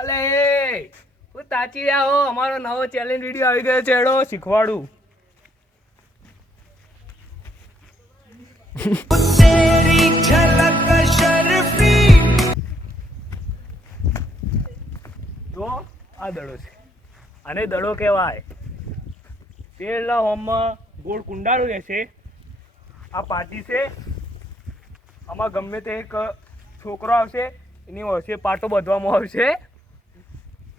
અલે હું તાચી રહ્યા હો અમારો નવો ચેલેન્જ વીડિયો આવી ગયો છે એડો શીખવાડું. જો આ દડો છે. આને દડો કહેવાય. પેલા હોમમાં ગોળ કુંડાળું રહેશે. આ પાટી છે. આમાં ગમે તે એક છોકરો આવશે એની વચ્ચે પાટો બાંધવામાં આવશે.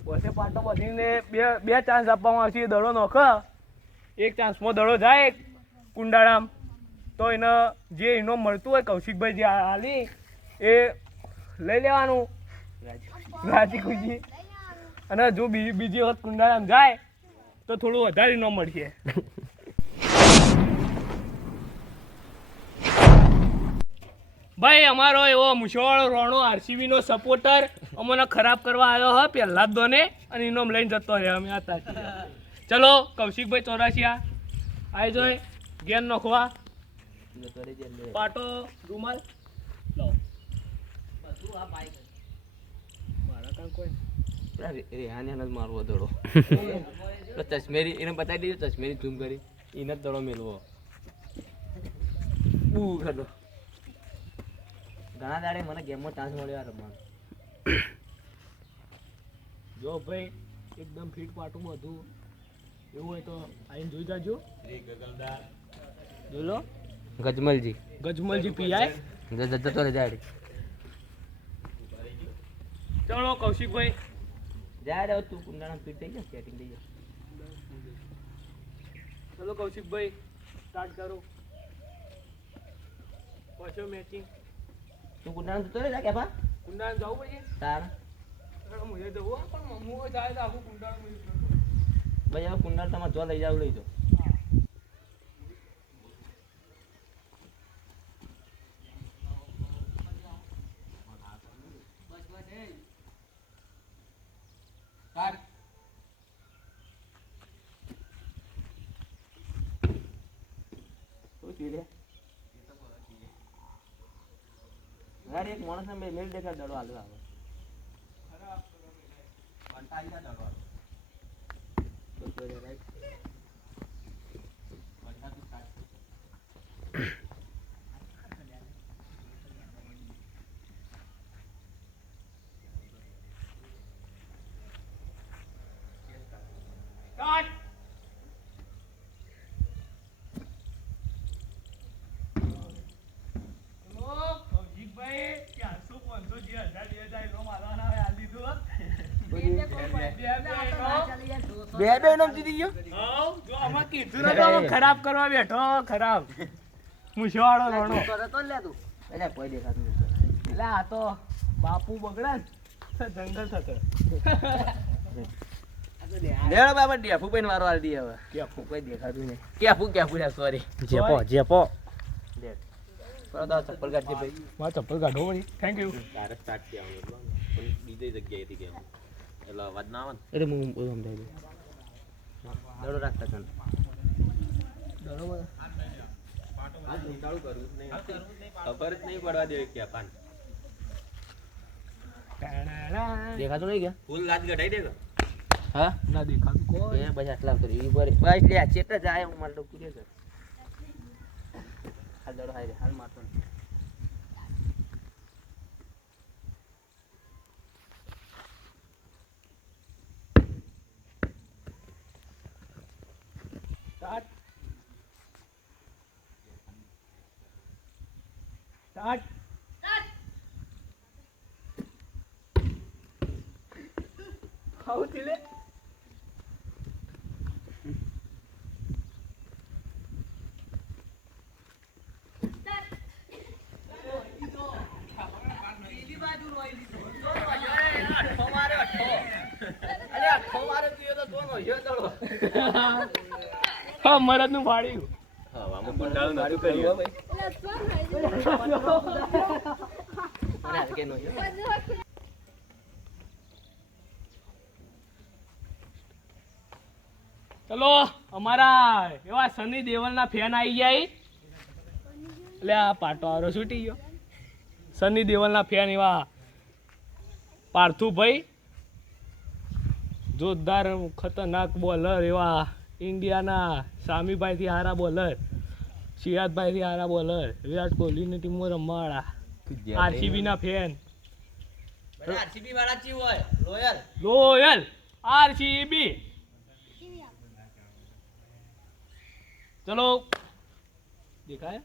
વચ્ચે પાટો બધીને બે બે ચાન્સ આપવામાં આવશે એ દડો નોખો. એક ચાન્સમાં દડો જાય કુંડાળામ. તો એને જે એનો મળતું હોય કૌશિકભાઈ જે હાલી એ લઈ લેવાનું. રાજી ખુશી અને જો બીજી બીજી વખત કુંડાળામ જાય, તો થોડું વધારે ન મળશે. ભાઈ અમારો એવો મુશોળ રોણો આરસીબી નો સપોર્ટર અમને ખરાબ કરવા આવ્યો હ પહેલા જ દોને અને ઇનામ લઈને જતો રહ્યો અમે આ તાકી. ચલો કૌશિકભાઈ ચોરાસિયા આવી જોઈ ગેન નોખવા પાટો રૂમાલ. લો. મારા કામ કોઈ રેહાને જ મારવો દડો. ચશ્મેરી એને બતાવી દીધું ચશ્મેરી ઝૂમ કરી. એને જ દડો મેળવો બુ ખરો ઘણા દાડે મને ગેમમાં ચાન્સ મળ્યો રમવાનો. જો ભાઈ એકદમ ફિટ પાટું બધું. એવું હોય તો આઈને જોઈ જાજો. બોલો ગજમલજી. ગજમલજી પીઆઈ. જતો રે જાડે ચલો કૌશિકભાઈ. જાય હવે તું કુંડાણા ફીટ થઈ ગયા સેટિંગ થઈ જાય ચલો કૌશિકભાઈ સ્ટાર્ટ કરો. પછી મેચિંગ. તું કુંડાણ જતો રે જા કે બા કુંડાળ જવું પછી? તાર. મુજે જવું હો, પણ મમ્મુઓ જાય તો આખું કુંડાણ ભાઈ હવે કુંડાણ તમારે જો લઈ જાવ લઈ જાઓ શું થયું લે? એક માણસને મેં મેલ દેખા દડો હાલવા આવે રે, right? સ્ટાર્ટ કૌશિકભાઈ ચારસો પાંચસો જે હજાર બે હજાર એનો મારવાના હોય હાલ દીધું હો. બે બે બે નામ જીતી ગયો? જો આમાં કીધું ને તો આમાં ખરાબ કરવા બેઠો ખરાબ મૂછવાળો રોણો એટલે કોઈ દેખાતું નથી. એટલે આ તો બાપુ બગડે જંગલ થતો લેડો બાબા ડેફુ પૈન વારો આલી દી હવે. કેફુ. કોઈ દેખાતું નહીં. કેફુ કેફુ યાર સોરી જેપો, જેપો પર તો ચપ્પલ કાઢજે ભાઈ. મારા ચપ્પલ કાઢો વળી. થેન્ક યુ તારે સ્ટાર્ટ બીજી જગ્યાએથી એટલે અવાજ ના આવે એટલે હું સમજાવી દઉં. દડો રાખતા કાન ખબર જ નહીં પડવા દેવી ક્યાં પાન દેખાતું નહીં ગયા ફૂલ ગાજ ગઢાઈ દે હા? ના દેખાતું કોઈ. એ પછી આટલા કરી ઈ બરે. બસ લે ચેટ જ આય હું માલ તો કુરે કર હાલ દડો હાલ મારતો. નહીં. સ્ટાર્ટ સ્ટાર્ટ ખાવું થી લે મરદનું ફાડ્યું નો. ચલો અમારા એવા સની દેવલના ફેન આવી જાય એટલે આ પાટો આરો છૂટી ગયો. સની દેવલના ફેન એવા પાર્થુભાઈ. જોરદાર ખતરનાક બોલર એવા ઇન્ડિયાના સામીભાઈથી હારા બોલર સિરાજભાઈથી હારા બોલર વિરાટ કોહલીની ટીમમાં રમવાવાળા આરસીબીના ફેન આરસીબી વાળા ચી હોય. Loyal loyal RCB. ચલો. દેખાય?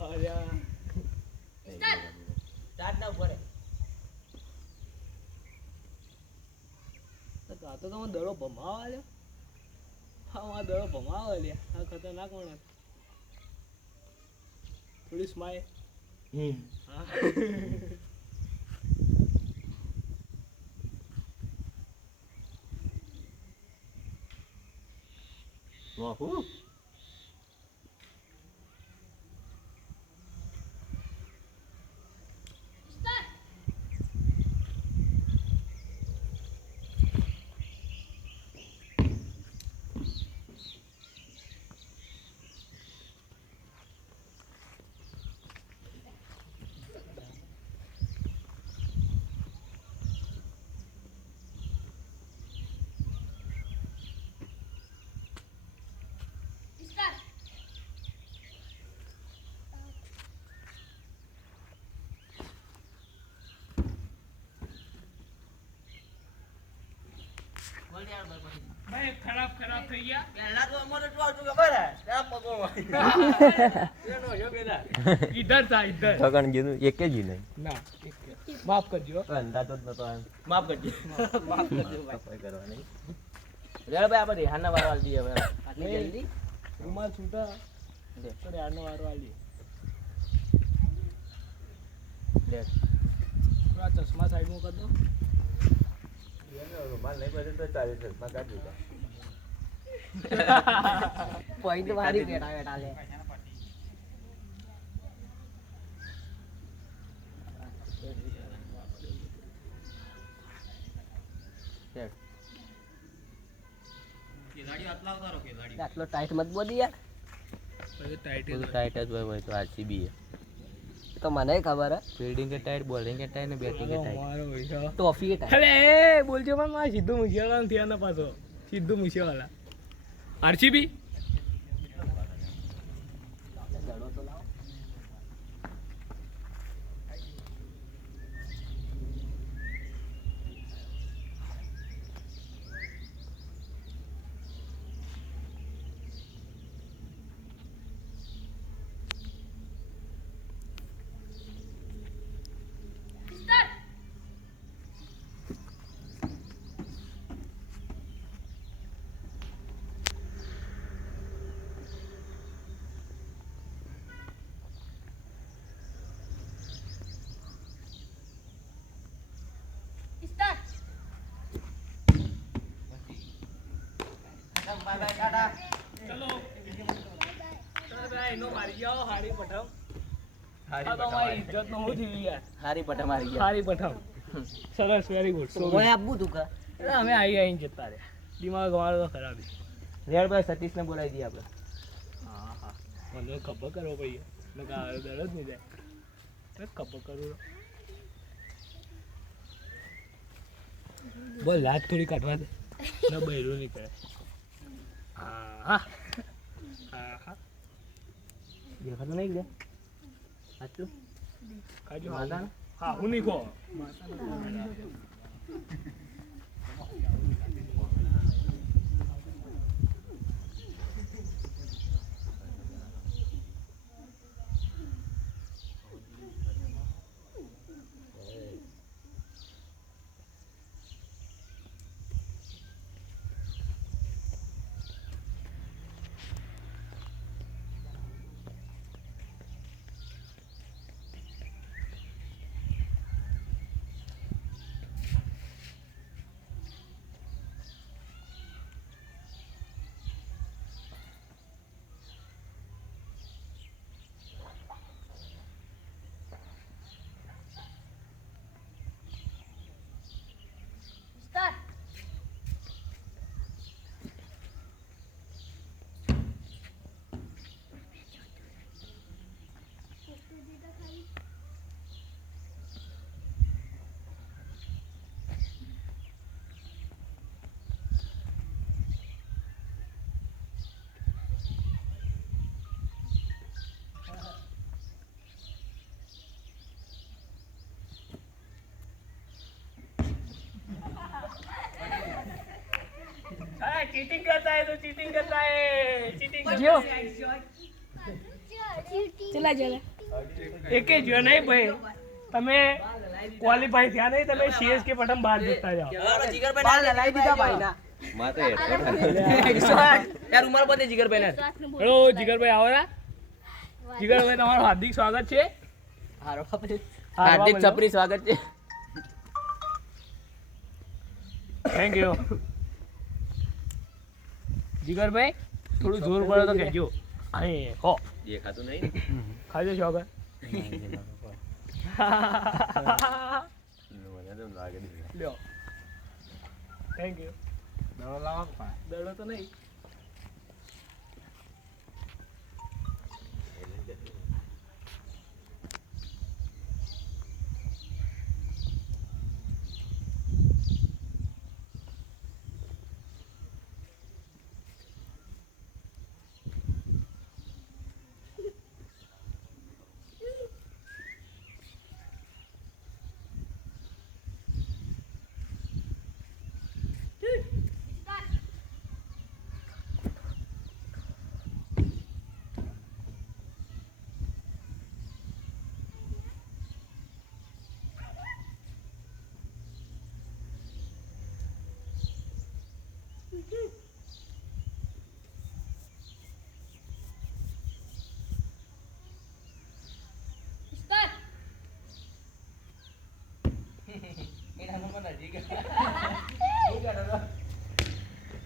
અલ્યા. સ્ટાર્ટ ના ઉપર. તો આ તો તમે દડો ભમાવા લ્યો. હા આ દડો ભમાવા લ્યા. આ ખતરનાક માણસ. થોડી સ્માઈલ હા. ભાઈ ખરાબ ખરાબ થઈ ગયા. પહેલા તો અમારે શું આવતું ખબર હે ત્યાં પગો એનો જો બેટા ઇધર થા ઇધર છગન ગીનું એક જ નહીં. ના માફ કરજો અંદાજો જ નતો માફ કરજો. માફ કરજો ભાઈ. કરવાની રેડ ભાઈ આપણે રેહાના વારો આલી દઈએ હવે. આટલી જલ્દી? રૂમાલ છૂટા. તો આનો વારો આલી લે. થોડા ચશ્મા સાઈડમાં કરી દો. રૂમાલ નહીં પડે તો ચાલીસ ચશ્મા કાઢી દો પોઈન્ટ મારી બેટા બેટા લે આટલો ટાઈટ મત બોલી યાર. ટાઈટ ટાઈટ જ હોય. હોય તો આરસીબી તો મને ખબર હે. ફિલ્ડિંગ કે ટાઈટ બોલિંગ કે ટાઈટ ને બેટિંગ કે ટાઈટ ટોફી કે ટાઈટ અરે બોલજો પણ મારા સિદ્ધુ મુશિયાવાળા થયા આના પાછો. સીધો મુશિયાવાળા આરસીબી? ચલો એનો મારી હારી હારી હારી સરસ વેરી ગુડ સો આપવું તું કા? અમે આવી આવીને જતા રહ્યા. દિમાગ અમારો તો ખરાબ છે. રેડ ભાઈ સતીશ ને બોલાવી દઈએ આપણે. હા હા. મને ખબર કરવો પડીએ મેં દર જ નહીં જાય. ખબર કરું. બોલ લાત થોડી કાઢવા દે. ના બૈરું નીકળે. હા હા હા હા દેખાતું નહીં આટલું કાઢજો માતા હા હું નહીં ખો. चीटिंग करता है तो चीटिंग करता है चीटिंग જો करता ચલા ચલા है એકે જો નહીં ભાઈ તમે ક્વોલિફાય થયા નહીં તમે સીએસકે પટમ બહાર જતા જાઓ માં તો હેડશોટ યાર ઉમર બધે જીગરભાઈ ને હેલો જીગરભાઈ આવો ના જીગરભાઈ તમારું હાર્દિક સ્વાગત છે હાર્દિક છપરી સ્વાગત છે થેન્ક યુ જીગરભાઈ થોડું જોર પડે તો કહેજો. અહીં હો. દેખાતું નહીં? ખાજો છો આગળ લાગે લ્યો. થેન્ક યુ દડો તો નહીં.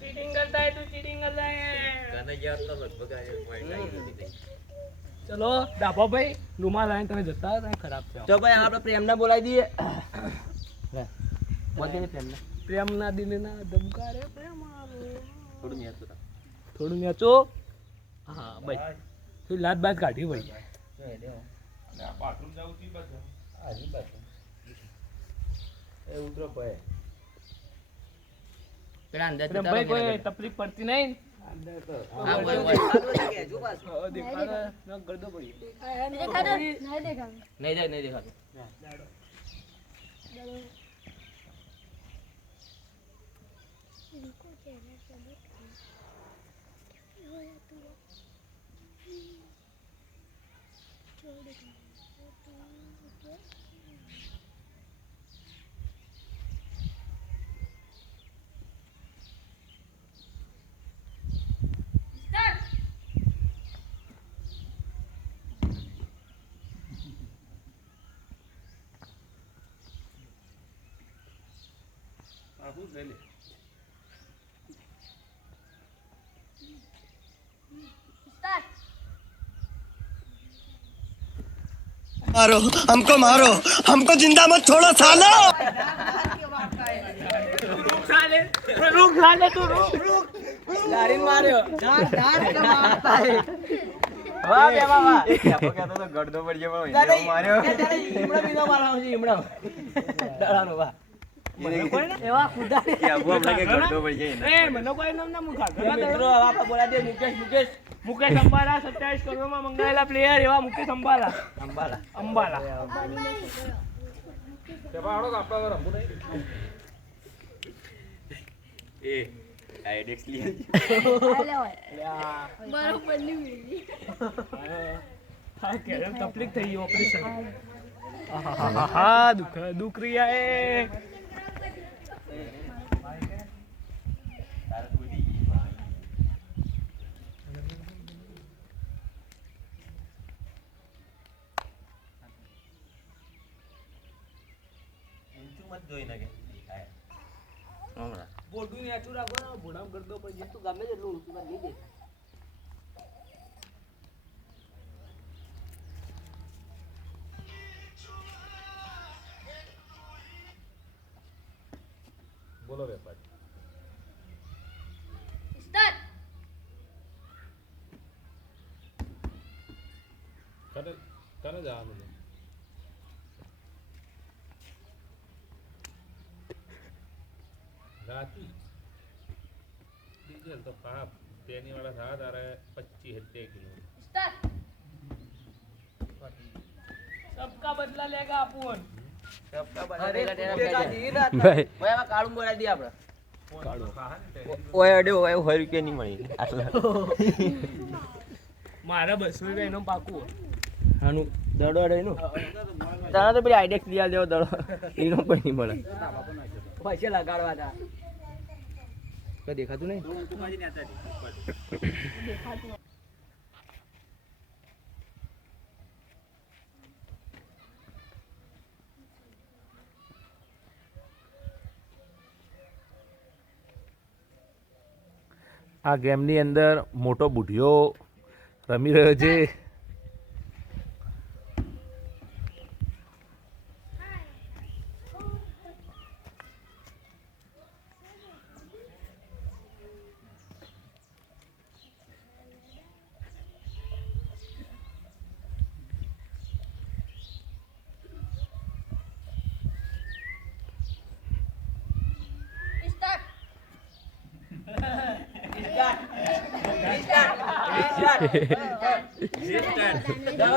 ચીટિંગ કરતા હે તું ચીટિંગ કરતા હે કનૈયા તો લગભગ આ point આવી ગયો. ચલો ડાભા ભાઈ રૂમાલ આવીને તમે જતા હતા ખરાબ છે. તો ભાઈ આપણે પ્રેમને બોલાવી દઈએ. પ્રેમને. પ્રેમના દિલ ના ધમકારે પ્રેમ આવો. થોડું મેચો થોડું મેચો હા. ભાઈ. થોડી લાત બાત કાઢી ભાઈ એ ઉતરો ભાઈ પેલા અંદર પ્રેમ ભાઈ કોઈ તકલીફ પડતી નહીં? હા બોલ બોલ. હા, દેખાડે. ન ગરદો પડી નહીં દેખ નહીં દેખાતું मारो हमको मारो हमको जिंदा मत छोड़ो सालो રૂક સાલે તું રૂક વાહ બે વાહ વાહ આપો કહેતો તો ગડદો પડી ગયો પણ એને માર્યો એવા ખુદા કે આપો આપણે કે પડી જાય એ મને કોઈ નામ ના મુખા મિત્રો હવે આપણે બોલાવી મુકેશ મુકેશ. મુકેશ અંબાલા સત્યાવીસ કરોડમાં મંગાયેલા પ્લેયર એવા મુકેશ અંબાલા. અંબાલા. અંબાલા. એ આઈડેક્સ લઈ બરોબરની હા કે તકલીફ થઈ ગઈ ઓપરેશન હા દુખ દુખ રહ્યા એ તારે કૂદી ગઈ ભાઈ. ઊંચું જોઈ નાખે. દેખાય. બોડું નેચું રાખો ને, ભોડામ કરતો જાય તું ગમે તેટલું ઊંચું કર નહીં બોલો વેપાર કને કને જવાનું છે. રાતી ડીઝલ તો પાપ. તેની વાળા થયા તારે પચીસ સિત્તેર કિલો. સબકા બદલા લેગા આપું ભાઈ. કાળું બોલાવી દઈએ આપણે. ઓય અડ્યો ઓય હોય રૂપિયા નહીં મળી. આટલા મારે બસો રૂપિયા એનો પાકું આનું દડો અડે નું તારા તો પેલી આઈડેક્સ લઈ દેવો દડો. એનો પણ નહીં મળે. પૈસા લગાડવા હતા કઈ દેખાતું નહીં? આ ગેમની અંદર મોટો બુઢિયો રમી રહ્યો છે.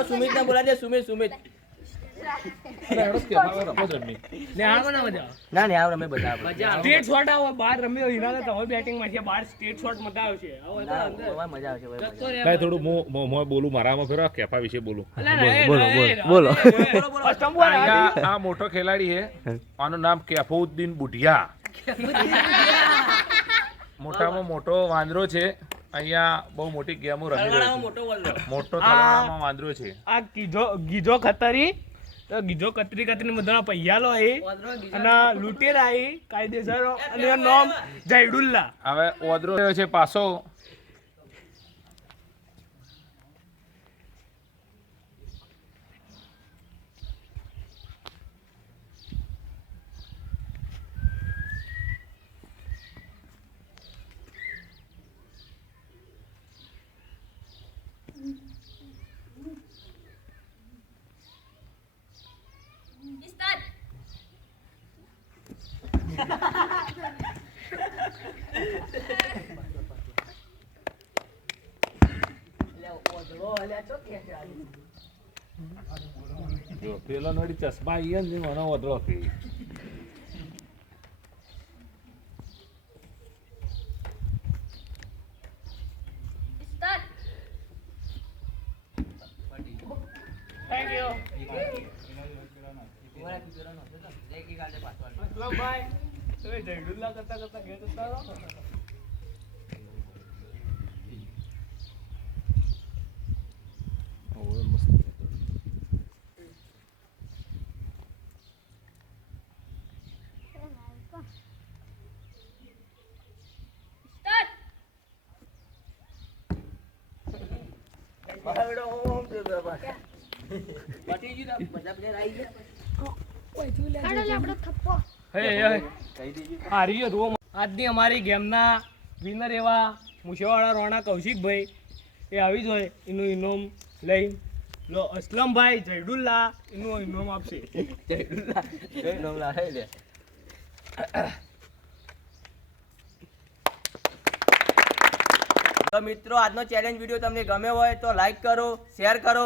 સુમિત ને બોલા દે સુમિત સુમિત. ને આવો ને મજા ના ને આવ રમે બધા સ્ટેટ શોટ આવો. બહાર રમ્યો હીરા તો તમે બેટિંગમાં છે બહાર સ્ટેટ શોટ મગાવ્યો છે. આવો તો ના, અંદર. ઓય મજા આવશે મજા. રહે. ભાઈ થોડું મો- મો- બોલું મારામાં ફેરો કેફા વિશે બોલું. બોલો, બોલો, બોલો. એ, એ, એ, કસ્ટમ બોલ આ. મોટો ખેલાડી છે. આનું નામ કેફોઉદ્દીન બુઢિયા. મોટામાં મોટો વાંદરો છે. અહીંયા બહુ મોટી ગેમો રમી રહ્યો છે. મોટો તળાવમાં વાંદરો છે. આ ગીજો ગીજો ખતરી તો ગીજો કતરી કતરી બધા પૈયાલો એ અને લૂંટેરા એ કાયદેસર અને નોમ નામ જયડુલ્લા. હવે ઓદરો રહ્યો છે પાછો સ્ટાર્ટ જો પેલો નડી ચશ્મા આઈ નહીં મને ઓદરો કે કરતા કરતા ઘેર જતા રહો. સ્ટાર્ટ કાઢો લે આપણો થપ્પો હે હે હારી ગયો રો આજની અમારી ગેમના વિનર એવા મુછેવાળા રોણા કૌશિકભાઈ. એ આવી જ હોય એનું ઇનામ લઈ. લો અસલમભાઈ જયડુલ્લા એનું ઇનામ આપશે. તો મિત્રો આજનો ચેલેન્જ વીડિયો તમને ગમ્યો હોય તો લાઈક કરો શેર કરો.